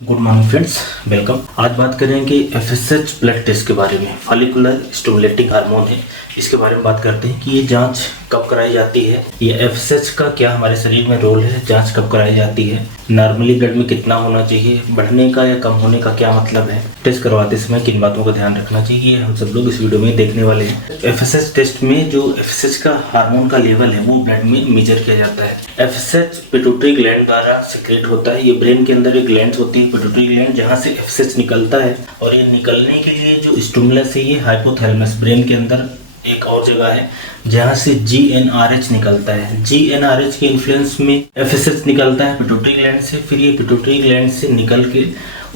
Good morning friends, welcome. आज बात करेंगे एफएसएच ब्लड टेस्ट के बारे में। फॉलिकुलर स्टिमुलेटिंग हार्मोन है, इसके बारे में बात करते हैं कि ये जांच कब कराई जाती है, ये एफएसएच का क्या हमारे शरीर में रोल है, जांच कब कराई जाती है, नॉर्मली ब्लड में कितना होना चाहिए, बढ़ने का या कम होने का क्या मतलब है, टेस्ट करवाते समय किन बातों का ध्यान रखना चाहिए, हम सब लोग इस वीडियो में देखने वाले हैं। एफएसएच टेस्ट में जो एफएसएच का हार्मोन का लेवल है वो ब्लड में मेजर किया जाता है। एफएसएच पिट्यूटरी ग्लैंड द्वारा सिक्रेट होता है। ये ब्रेन के अंदर एक ग्लैंड होती है पिट्यूटरी ग्लैंड, जहाँ से एफएसएच निकलता है। और ये निकलने के लिए जो स्टिमुलस है ये हाइपोथैलेमस, ब्रेन के अंदर एक और जगह है जहाँ से जीएनआरएच निकलता है। जीएनआरएच के इन्फ्लुएंस में एफएसएच निकलता है पिट्यूटरी ग्लैंड से। फिर ये पिट्यूटरी ग्लैंड से निकल के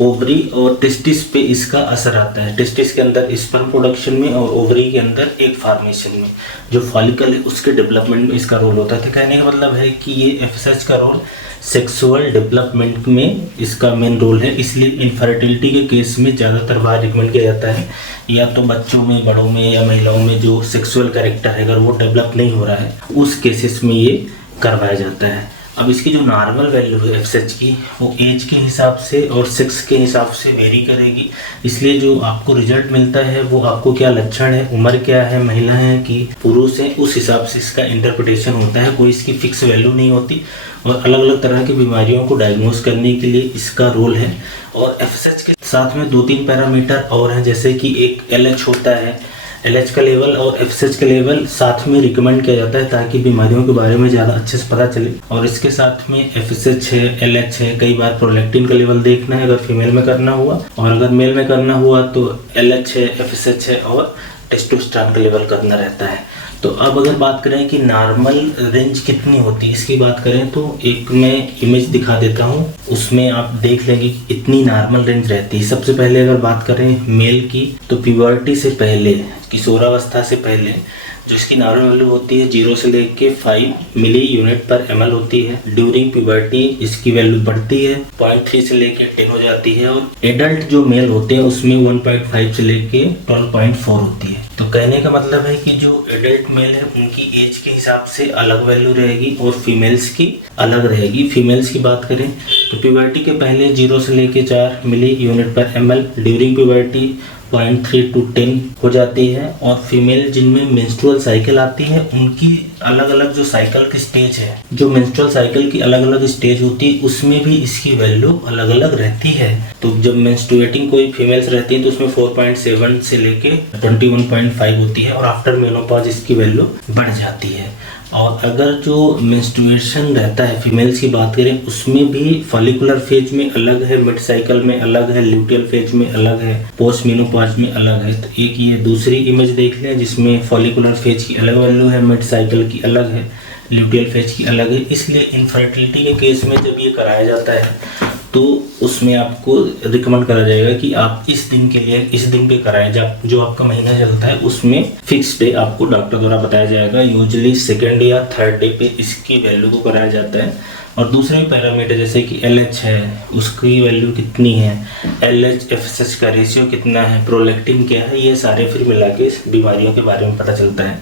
ओवरी और टेस्टिस पे इसका असर आता है। टेस्टिस के अंदर स्पर्म प्रोडक्शन में और ओवरी के अंदर एग फॉर्मेशन में, जो फॉलिकल है उसके डेवलपमेंट में इसका रोल होता है। तो कहने का मतलब है कि ये एफएसएच का रोल सेक्सुअल डेवलपमेंट में इसका मेन रोल है। इसलिए इनफर्टिलिटी के केस में ज़्यादातर बार रिकमेंड किया जाता है, या तो बच्चों में, बड़ों में या महिलाओं में जो सेक्सुअल कैरेक्टर है अगर वो डेवलप नहीं हो रहा है उस केसेस में ये करवाया जाता है। अब इसकी जो नॉर्मल वैल्यू है एफएसएच की वो एज के हिसाब से और सेक्स के हिसाब से वेरी करेगी। इसलिए जो आपको रिजल्ट मिलता है वो आपको क्या लक्षण है, उम्र क्या है, महिला है कि पुरुष है, उस हिसाब से इसका इंटरप्रिटेशन होता है। कोई इसकी फिक्स वैल्यू नहीं होती और अलग अलग तरह की बीमारियों को डायग्नोज करने के लिए इसका रोल है। और एफएसएच के साथ में 2-3 पैरामीटर और हैं, जैसे कि एक एलएच होता है। एलएच का लेवल और एफएसएच का लेवल साथ में रिकमेंड किया जाता है ताकि बीमारियों के बारे में ज़्यादा अच्छे से पता चले। और इसके साथ में एफएसएच है, एलएच है, कई बार प्रोलैक्टिन का लेवल देखना है अगर फीमेल में करना हुआ, और अगर मेल में करना हुआ तो एलएच है, एफएसएच है और टेस्टोस्टेरोन का लेवल करना रहता है। तो अब अगर बात करें कि नॉर्मल रेंज कितनी होती है इसकी बात करें तो एक मैं इमेज दिखा देता हूँ, उसमें आप देख लेंगे कि इतनी नॉर्मल रेंज रहती है। सबसे पहले अगर बात करें मेल की तो प्यूबर्टी से पहले, किशोरावस्था से पहले जो इसकी नॉर्मल वैल्यू होती है 0 से लेके 5 मिली यूनिट पर एमएल होती है। ड्यूरिंग प्यूबर्टी इसकी वैल्यू बढ़ती है, 0.3 से लेके 10 हो जाती है। और एडल्ट जो मेल होते हैं उसमें 1.5 से लेके 12.4 होती है। तो कहने का मतलब है कि जो एडल्ट मेल है उनकी एज के हिसाब से अलग वैल्यू रहेगी और फीमेल्स की अलग रहेगी। फीमेल्स की बात करें तो प्यूबर्टी के पहले 0 से लेके 4 मिली यूनिट पर एमएल, ड्यूरिंग प्यूबर्टी 0.3 to 10 हो जाती है। और फीमेल जिनमें मेंस्ट्रुअल साइकिल आती है उनकी अलग अलग जो साइकिल की स्टेज है, जो मेंस्ट्रुअल साइकिल की अलग अलग स्टेज होती है उसमें भी इसकी वैल्यू अलग अलग रहती है। तो जब मेंस्ट्रुएटिंग कोई फीमेल्स रहती है तो उसमें 4.7 से लेके 21.5 होती है और आफ्टर मेनोपॉज इसकी वैल्यू बढ़ जाती है। और अगर जो मेंस्ट्रुएशन रहता है फीमेल्स की बात करें उसमें भी फॉलिकुलर फेज में अलग है, मिड साइकिल में अलग है, ल्यूटियल फेज में अलग है, पोस्ट मेनोपॉज में अलग है। तो एक ये दूसरी इमेज देख लें जिसमें फॉलिकुलर फेज की अलग वैल्यू है, मिड साइकिल की अलग है, ल्यूटियल फेज की अलग है। इसलिए इनफर्टिलिटी के केस में जब ये कराया जाता है तो उसमें आपको रिकमेंड करा जाएगा कि आप इस दिन के लिए इस दिन पे कराएं। जब जो आपका महीना चलता है उसमें फिक्स डे आपको डॉक्टर द्वारा बताया जाएगा। यूजुअली सेकेंड या थर्ड डे पे इसकी वैल्यू को कराया जाता है। और दूसरे पैरामीटर जैसे कि एलएच है उसकी वैल्यू कितनी है, एलएच एफएसएच का रेशियो कितना है, प्रोलैक्टिन क्या है, ये सारे फिर मिला के इस बीमारियों के बारे में पता चलता है।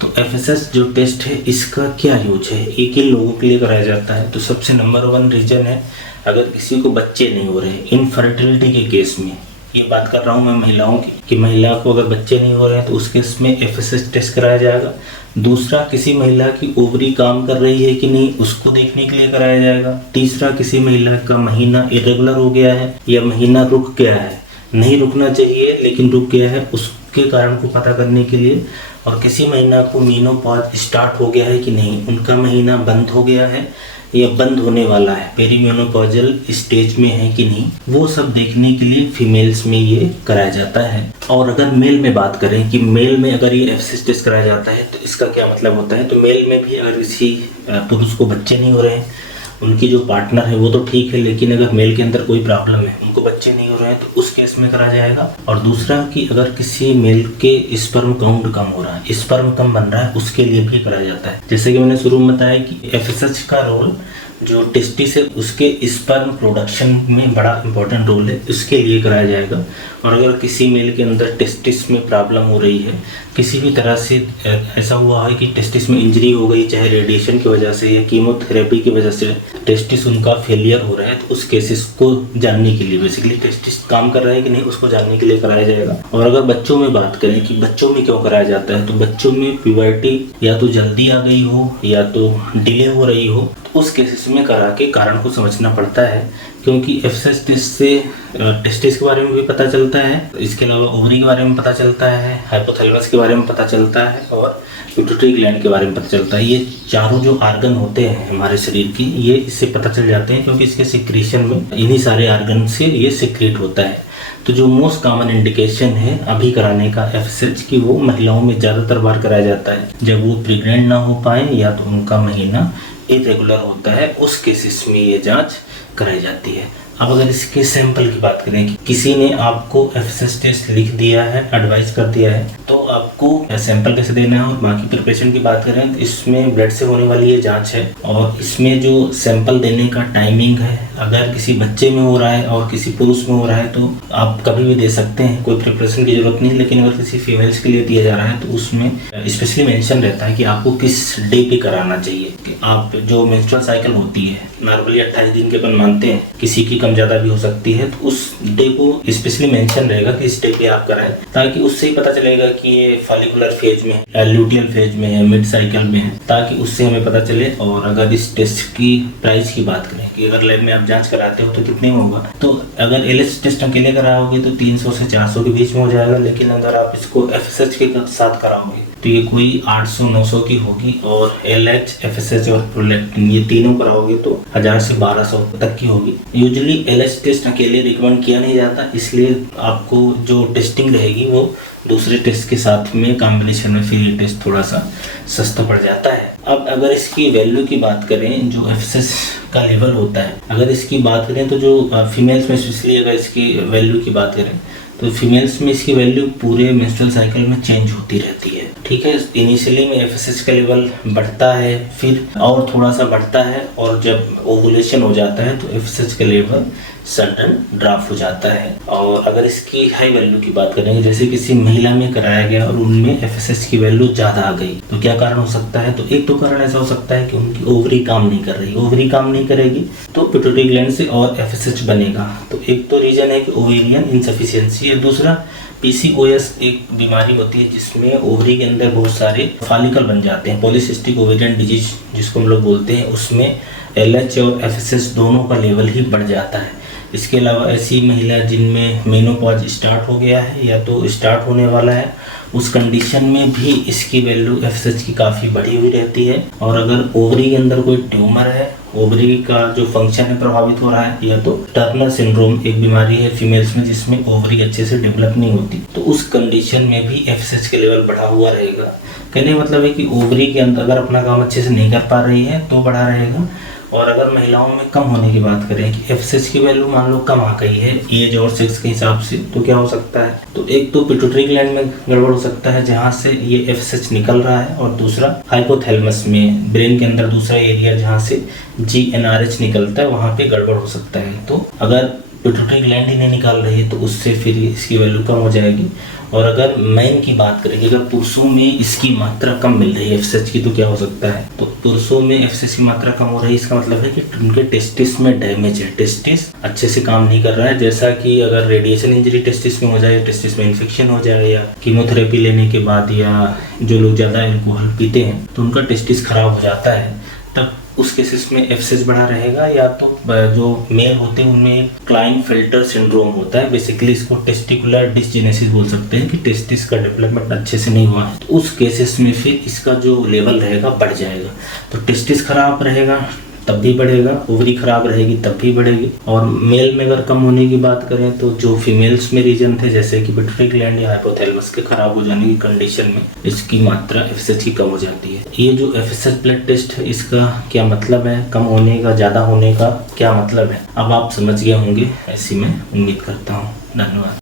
तो एफएसएच जो टेस्ट है इसका क्या यूज है, एक ही लोगों के लिए कराया जाता है। तो सबसे नंबर 1 रीजन है अगर किसी को बच्चे नहीं हो रहे, इनफर्टिलिटी के केस में ये बात कर रहा हूँ मैं महिलाओं की, कि महिला को अगर बच्चे नहीं हो रहे हैं तो उस केस में एफएसएच टेस्ट कराया जाएगा। दूसरा, किसी महिला की ओवरी काम कर रही है कि नहीं उसको देखने के लिए कराया जाएगा। तीसरा, किसी महिला का महीना इरेगुलर हो गया है या महीना रुक गया है, नहीं रुकना चाहिए लेकिन रुक गया है, उसके कारण को पता करने के लिए। और किसी महिला को मेनोपॉज स्टार्ट हो गया है कि नहीं, उनका महीना बंद हो गया है या बंद होने वाला है, पेरीमेनोपॉजल स्टेज में है कि नहीं, वो सब देखने के लिए फीमेल्स में ये कराया जाता है। और अगर मेल में बात करें कि मेल में अगर ये एफएसएच टेस्ट कराया जाता है तो इसका क्या मतलब होता है। तो मेल में भी अगर किसी पुरुष को बच्चे नहीं हो रहे हैं, उनकी जो पार्टनर है वो तो ठीक है, लेकिन अगर मेल के अंदर कोई प्रॉब्लम है, उनको बच्चे नहीं हो रहे हैं तो उस केस में करा जाएगा। और दूसरा कि अगर किसी मेल के स्पर्म काउंट कम हो रहा है, स्पर्म कम बन रहा है, उसके लिए भी कराया जाता है। जैसे कि मैंने शुरू में बताया कि एफएसएच का रोल जो टेस्टिस है उसके स्पर्म प्रोडक्शन में बड़ा इंपॉर्टेंट रोल है, उसके लिए कराया जाएगा। और अगर किसी मेल के अंदर टेस्टिस में प्रॉब्लम हो रही है, किसी भी तरह से ऐसा हुआ है कि टेस्टिस में इंजरी हो गई, चाहे रेडिएशन की वजह से या कीमोथेरेपी की वजह से टेस्टिस उनका फेलियर हो रहा है, तो उस केसेस को जानने के लिए, बेसिकली टेस्टिस काम कर रहा है कि नहीं उसको जानने के लिए कराया जाएगा। और अगर बच्चों में बात करें कि बच्चों में क्यों कराया जाता है, तो बच्चों में प्यूबर्टी या तो जल्दी आ गई हो या तो डिले हो रही हो, तो उस केसेस में करा के कारण को समझना पड़ता है। क्योंकि एफएसएच टेस्ट से टेस्टिस के बारे में भी पता चलता है, इसके अलावा ओवरी के बारे में पता चलता है, हाइपोथैलेमस के बारे में पता चलता है और पिट्यूटरी ग्लैंड के बारे में पता चलता है। ये चारों जो आर्गन होते हैं हमारे शरीर की, ये इससे पता चल जाते हैं क्योंकि इसके सिक्रीशन में इन्हीं सारे आर्गन से ये सिक्रीट होता है। तो जो मोस्ट कॉमन इंडिकेशन है अभी कराने का एफएसएच की, वो महिलाओं में ज़्यादातर बार कराया जाता है जब वो प्रेग्नेंट ना हो पाए या तो उनका महीना इरेगुलर होता है, उस केसेस में ये जांच कराई जाती है। अब अगर इसके सैंपल की बात करें कि किसी ने आपको एफएसएच टेस्ट लिख दिया है, एडवाइस कर दिया है, तो आपको सैंपल कैसे देना है और बाकी प्रिपरेशन की बात करें तो इसमें ब्लड से होने वाली ये जांच है। और इसमें जो सैंपल देने का टाइमिंग है, अगर किसी बच्चे में हो रहा है और किसी पुरुष में हो रहा है तो आप कभी भी दे सकते हैं, कोई प्रिपरेशन की जरूरत नहीं। लेकिन अगर किसी फीमेल्स के लिए दिया जा रहा है तो उसमें स्पेशली मेंशन रहता है कि आपको किस डे पे कराना चाहिए। कि आप जो मेंस्ट्रुअल साइकिल होती है नॉर्मली 28 दिन के अपन मानते हैं, किसी की कम ज़्यादा भी हो सकती है, तो उस डे को स्पेशली मेंशन रहेगा कि इस डे पे आप कराएं, ताकि उससे ही पता चलेगा कि ये फॉलिकुलर फेज में है, ल्यूटियल फेज में है, मिड साइकिल में है, ताकि उससे हमें पता चले। और अगर इस टेस्ट की प्राइस की बात करें कि अगर लैब में आप जांच कराते हो तो कितने में होगा, तो अगर एलएच टेस्ट अकेले कराओगे तो 300 से 400 के बीच में हो जाएगा। लेकिन अगर आप इसको एफएसएच के साथ कराओगे तो ये कोई 800-900 की होगी। और एलएच, एफएसएच और प्रोलैक्टिन ये तीनों कराओगे तो 1000 से 1200 तक की होगी। यूजुअली एलएच टेस्ट अकेले रिकमेंड किया नहीं जाता, इसलिए आपको जो टेस्टिंग रहेगी वो दूसरे टेस्ट के साथ में कॉम्बिनेशन में फिर ये टेस्ट थोड़ा सा सस्ता पड़ जाता है। अब अगर इसकी वैल्यू की बात करें, जो एफएसएच का लेवल होता है, अगर इसकी बात करें तो जो फीमेल्स में स्पेशली अगर इसकी वैल्यू की बात करें तो फीमेल्स में इसकी वैल्यू पूरे मेंस्ट्रुअल साइकिल में चेंज होती रहती है। ठीक है, इनिशियली में एफएसएच का लेवल बढ़ता है, फिर और थोड़ा सा बढ़ता है, और जब ओवुलेशन हो जाता है तो एफएसएच का लेवल सडन ड्रॉप हो जाता है। और अगर इसकी हाई वैल्यू की बात करेंगे, जैसे किसी महिला में कराया गया और उनमें एफएसएच की वैल्यू ज़्यादा आ गई, तो क्या कारण हो सकता है? तो एक तो कारण ऐसा हो सकता है कि उनकी ओवरी काम नहीं कर रही, ओवरी काम नहीं करेगी तो पिट्यूटरी ग्लैंड से और एफएसएच बनेगा। तो एक तो रीजन है कि ओवेरियन इनसफिशिएंसी है। दूसरा पीसीओएस एक बीमारी होती है जिसमें ओवरी के अंदर बहुत सारे फॉलिकल बन जाते हैं, पॉलीसिस्टिक ओवेरियन डिजीज जिसको हम लोग बोलते हैं। उसमें एलएच और एफएसएच दोनों का लेवल ही बढ़ जाता है। इसके अलावा ऐसी महिला जिनमें मेनोपॉज स्टार्ट हो गया है या तो स्टार्ट होने वाला है, उस कंडीशन में भी इसकी वैल्यू एफएसएच की काफ़ी बढ़ी हुई रहती है। और अगर ओवरी के अंदर कोई ट्यूमर है, ओवरी का जो फंक्शन है प्रभावित हो रहा है, या तो टर्नर सिंड्रोम एक बीमारी है फीमेल्स में जिसमें ओवरी अच्छे से डेवलप नहीं होती, तो उस कंडीशन में भी एफएसएच का लेवल बढ़ा हुआ रहेगा। कहने का मतलब है कि ओवरी के अंदर अगर अपना काम अच्छे से नहीं कर पा रही है तो बढ़ा रहेगा। और अगर महिलाओं में कम होने की बात करें कि एफएसएच की वैल्यू मान लो कम आ गई है एज और सेक्स के हिसाब से, तो क्या हो सकता है? तो एक तो पिट्यूटरी ग्लैंड में गड़बड़ हो सकता है जहां से ये एफएसएच निकल रहा है, और दूसरा हाइपोथैलेमस में ब्रेन के अंदर दूसरा एरिया जहां से जीएनआरएच निकलता है, वहां पे गड़बड़ हो सकता है। तो अगर पिट्यूटरी ग्लैंड ही नहीं निकाल रही है तो उससे फिर इसकी वैल्यू कम हो जाएगी। और अगर मैन की बात करें कि अगर पुरुषों में इसकी मात्रा कम मिल रही है एफएसएच की, तो क्या हो सकता है? तो पुरुषों में एफएसएच की मात्रा कम हो रही है, इसका मतलब है कि उनके टेस्टिस में डैमेज है, टेस्टिस अच्छे से काम नहीं कर रहा है। जैसा कि अगर रेडिएशन इंजरी टेस्टिस में हो जाए, टेस्टिस में इन्फेक्शन हो जाए, या कीमोथेरेपी लेने के बाद, या जो लोग ज़्यादा अल्कोहल पीते हैं तो उनका टेस्टिस खराब हो जाता है, तब उस केसेस में एफएसएच बढ़ा रहेगा। या तो जो मेल होते हैं उनमें क्लाइनफेल्टर सिंड्रोम होता है, बेसिकली इसको टेस्टिकुलर डिसजेनेसिस बोल सकते हैं कि टेस्टिस का डेवलपमेंट अच्छे से नहीं हुआ है, तो उस केसेस में फिर इसका जो लेवल रहेगा बढ़ जाएगा। तो टेस्टिस खराब रहेगा तब भी बढ़ेगा, ओवरी खराब रहेगी तब भी बढ़ेगी। और मेल में अगर कम होने की बात करें तो जो फीमेल्स में रीजन थे जैसे कि पिट्यूटरी ग्लैंड या हाइपोथैलेमस के खराब हो जाने की कंडीशन में इसकी मात्रा एफएसएच की कम हो जाती है। ये जो एफएसएच ब्लड टेस्ट है इसका क्या मतलब है, कम होने का, ज़्यादा होने का क्या मतलब है, अब आप समझ गए होंगे, ऐसी मैं उम्मीद करता हूँ। धन्यवाद।